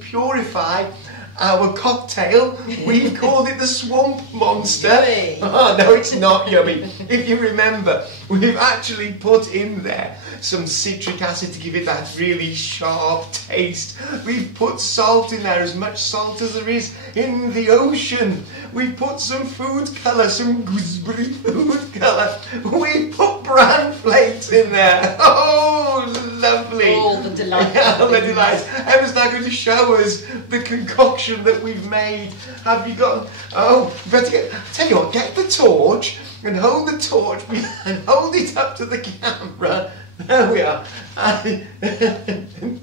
Purify our cocktail. We've called it the Swamp Monster. Oh, no, it's not yummy. If you remember, we've actually put in there some citric acid to give it that really sharp taste. We've put salt in there, as much salt as there is in the ocean. We've put some food colour, some gooseberry food colour. We've put bran flakes in there. Oh, lovely. All the delights. All the delights. Emma's now going to show us the concoction that we've made. Have you got... Oh, better get... Tell you what, get the torch and hold the torch and hold it up to the camera. There we are.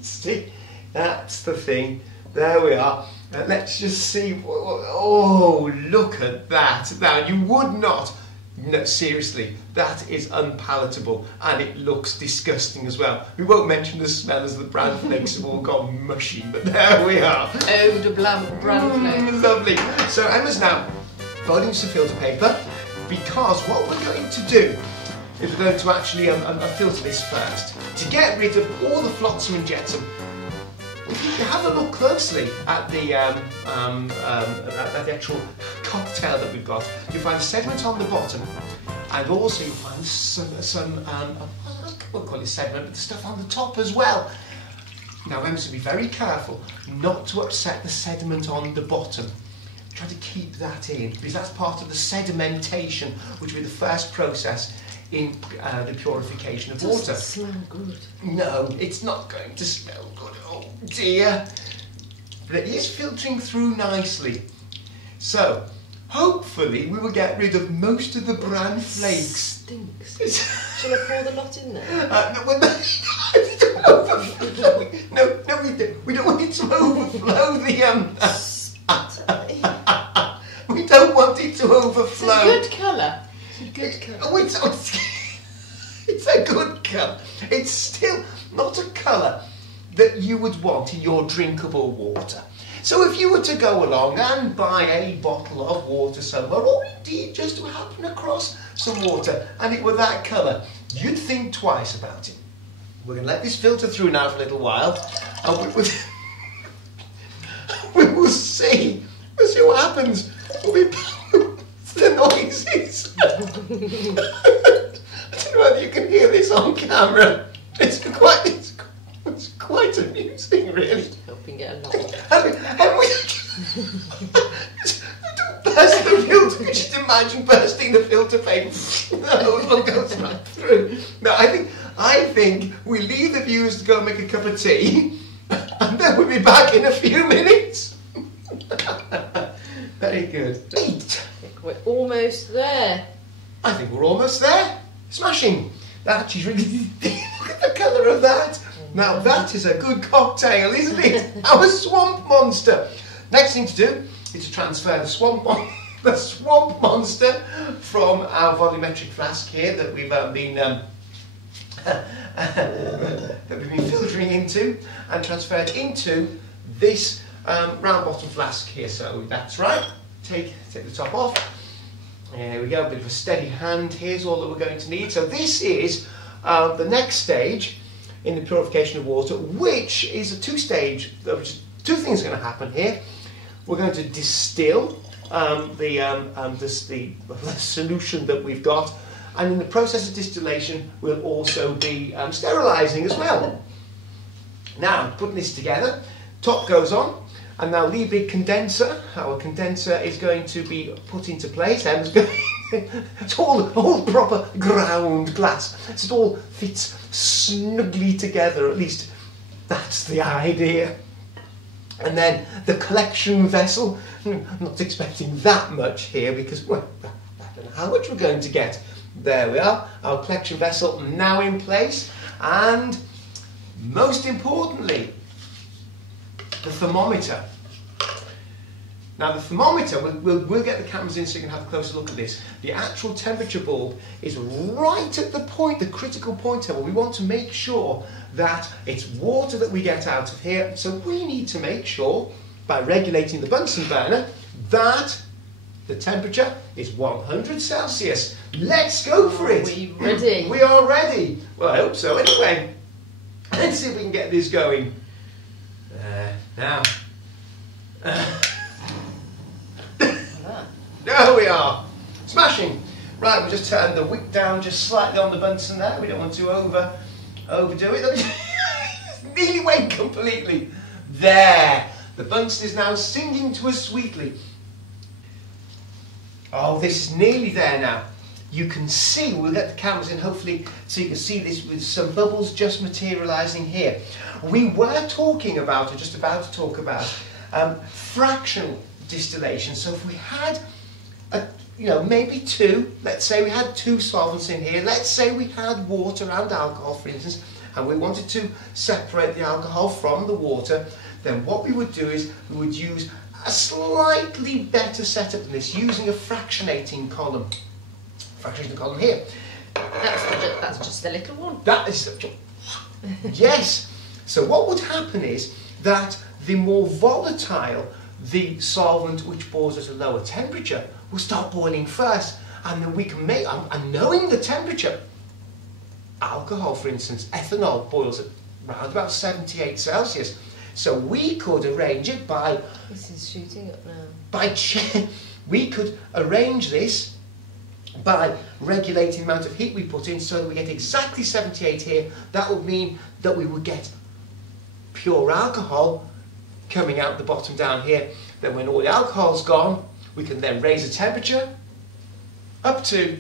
See, that's the thing. There we are. Let's just see. Oh, look at that. Now, you would not. No, seriously, that is unpalatable, and it looks disgusting as well. We won't mention the smell as the bran flakes have all gone mushy, but there we are. Oh, the bran flakes. Lovely. So Emma's now folding some filter paper, because what we're going to do is we're going to actually filter this first to get rid of all the flotsam and jetsam. If you have a look closely at the actual cocktail that we've got, you'll find sediment on the bottom, and also you'll find some I won't call it sediment, but the stuff on the top as well. Now, Emma's to be very careful not to upset the sediment on the bottom. Try to keep that in, because that's part of the sedimentation, which will be the first process in the purification of water. It doesn't smell good. No, it's not going to smell good. Oh dear. But it is filtering through nicely. So, hopefully we will get rid of most of the bran flakes. Stinks. Shall I pour the lot in there? We don't want it to overflow the we don't want it to overflow. It's a good colour. It's a good colour. Oh, it's a good colour. It's still not a colour that you would want in your drinkable water. So if you were to go along and buy a bottle of water somewhere, or indeed just to happen across some water, and it were that colour, you'd think twice about it. We're going to let this filter through now for a little while, and we will see. We'll see what happens. The noises. I don't know whether you can hear this on camera. It's quite amusing, really. Helping it along. And we burst the filter. You just imagine bursting the filter paper. No, it goes right through. No, I think we leave the viewers to go and make a cup of tea, and then we'll be back in a few minutes. Very good. I think we're almost there. I think we're almost there. Smashing. That is really... Look at the colour of that. Now that is a good cocktail, isn't it? Our Swamp Monster. Next thing to do is to transfer the Swamp Monster from our volumetric flask here that we've been filtering into, and transfer it into this round bottom flask here. So that's right. Take the top off. There we go, a bit of a steady hand. Here's all that we're going to need. So this is the next stage in the purification of water, which is a two-stage. Two things are going to happen here. We're going to distill the solution that we've got, and in the process of distillation, we'll also be sterilising as well. Now, putting this together, top goes on. And now the big condenser, our condenser is going to be put into place. It's all proper ground glass. It all fits snugly together, at least that's the idea. And then the collection vessel, I'm not expecting that much here because, well, I don't know how much we're going to get. There we are, our collection vessel now in place. And most most importantly, the thermometer. Now the thermometer, we'll get the cameras in so you can have a closer look at this. The actual temperature bulb is right at the point, the critical point where we want to make sure that it's water that we get out of here. So we need to make sure, by regulating the Bunsen burner, that the temperature is 100 Celsius. Let's go for it. Are we ready? We are ready. Well, I hope so. Anyway, let's see if we can get this going. Now. There we are. Smashing. Right, we'll just turn the wick down just slightly on the Bunsen there. We don't want to overdo it. Nearly went completely. There. The Bunsen is now singing to us sweetly. Oh, this is nearly there now. You can see, we'll get the cameras in hopefully so you can see this with some bubbles just materialising here. We were talking about, or just about to talk about, fractional distillation. So if we had, maybe two, let's say we had two solvents in here, let's say we had water and alcohol for instance, and we wanted to separate the alcohol from the water, then what we would do is we would use a slightly better setup than this, using a fractionating column. Fractionating column here. That's just the little one. That is, yes. So what would happen is that the more volatile the solvent which boils at a lower temperature will start boiling first, and then we can make, and knowing the temperature, alcohol for instance, ethanol boils at around about 78 Celsius. So we could arrange it by... This is shooting up now. We could arrange this by regulating the amount of heat we put in so that we get exactly 78 here. That would mean that we would get pure alcohol coming out the bottom down here. Then when all the alcohol's gone, we can then raise the temperature up to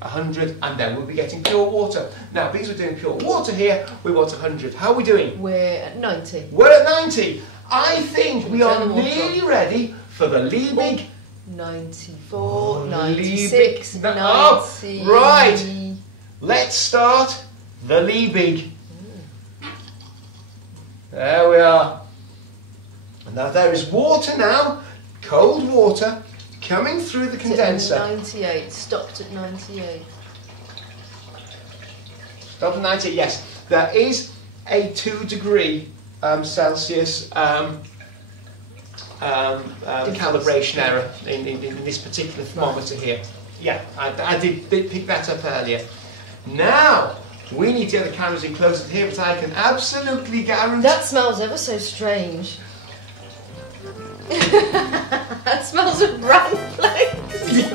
100 and then we'll be getting pure water. Now because we're doing pure water here, we want 100. How are we doing? We're at 90. We're at 90. I think we are nearly ready for the Liebig. 94, 96, 90. Oh, right. Let's start the Liebig. There we are. And now there is water now, cold water, coming through the condenser. 98, stopped at 98. Stopped at 98, yes. There is a 2 degree Celsius calibration error in this particular thermometer here. Yeah, I did pick that up earlier. Now, we need to get the cameras in closer here, but I can absolutely guarantee... That smells ever so strange. That smells of bran flakes.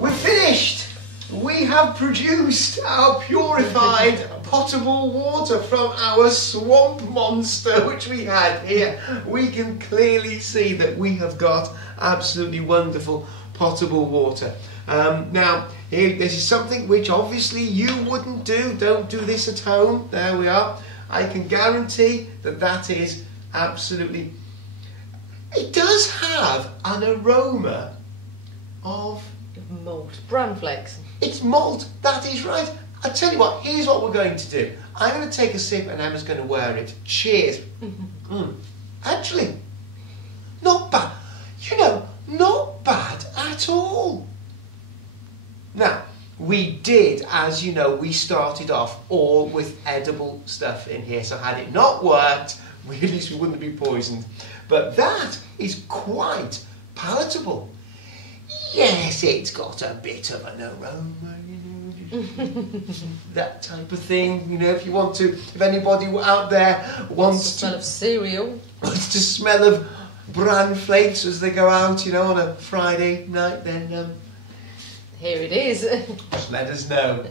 We're finished! We have produced our purified potable water from our swamp monster which we had here. We can clearly see that we have got absolutely wonderful potable water. Now, here, this is something which obviously you wouldn't do. Don't do this at home. There we are. I can guarantee that that is absolutely... It does have an aroma of... Malt. Bran flakes. It's malt, that is right. I tell you what, here's what we're going to do. I'm going to take a sip and Emma's going to wear it. Cheers. Actually, not bad. You know, not bad at all. Now, we did, as you know, we started off all with edible stuff in here. So had it not worked, at least we wouldn't be poisoned. But that is quite palatable. Yes, it's got a bit of an aroma, you know, that type of thing. You know, if you want to, if anybody out there wants to smell of cereal, wants to smell of bran flakes as they go out, you know, on a Friday night, then here it is. Just let us know.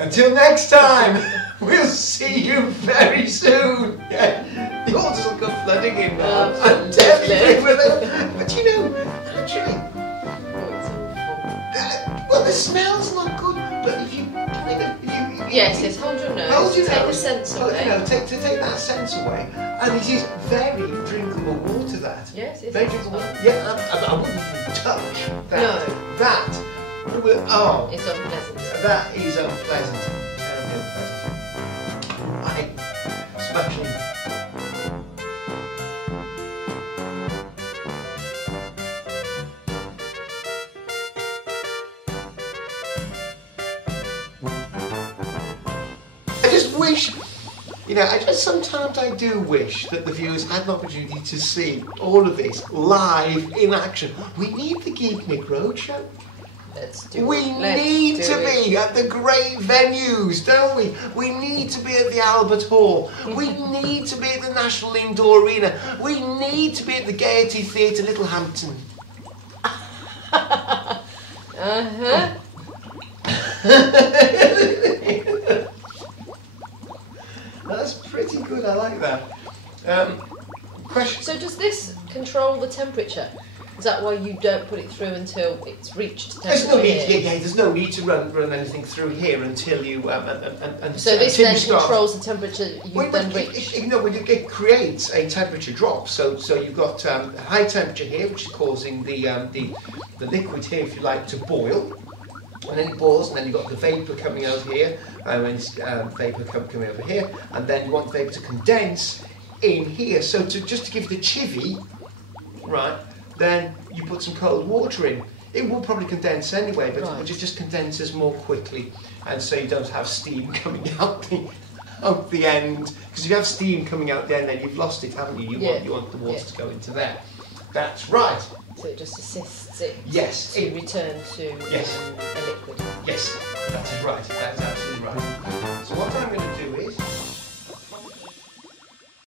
Until next time, we'll see you very soon. Yeah, the orders will come flooding in now. I'm telling you, but you know, actually. Well, there's smell's not good, but if you Yes, yes, hold your nose. hold your take nose, the sense hold, away. you know, take that sense away, and it is very drinkable water. That Yes, it's very drinkable. Yeah, I wouldn't even touch that. No. That will. Oh, It's unpleasant. that is unpleasant. Terribly unpleasant. Right, smashing. I just wish, sometimes I do wish that the viewers had an opportunity to see all of this live in action. We need the Geek Nick Roadshow. Let's do it. We Let's need do to it. be at the great venues, don't we? We need to be at the Albert Hall. We need to be at the National Indoor Arena. We need to be at the Gaiety Theatre, Littlehampton. Uh-huh. That's pretty good, I like that. Question. So does this control the temperature? Is that why you don't put it through until it's reached temperature? There's no need. here? There's no need to run anything through here until you So this until then you start. controls the temperature you've then reached. It creates a temperature drop. So you've got high temperature here, which is causing the liquid here, if you like, to boil. And then it boils, and then you've got the vapour coming out here, and vapour coming over here, and then you want the vapour to condense in here. So just to give the chivvy, right, then you put some cold water in. It will probably condense anyway, but Right. it just condenses more quickly, and so you don't have steam coming out the end. Because if you have steam coming out the end, then you've lost it, haven't you? You want the water to go into there. That's right. So it just assists it Yes. to return to Yes. a liquid. Yes, that is right. That is absolutely right.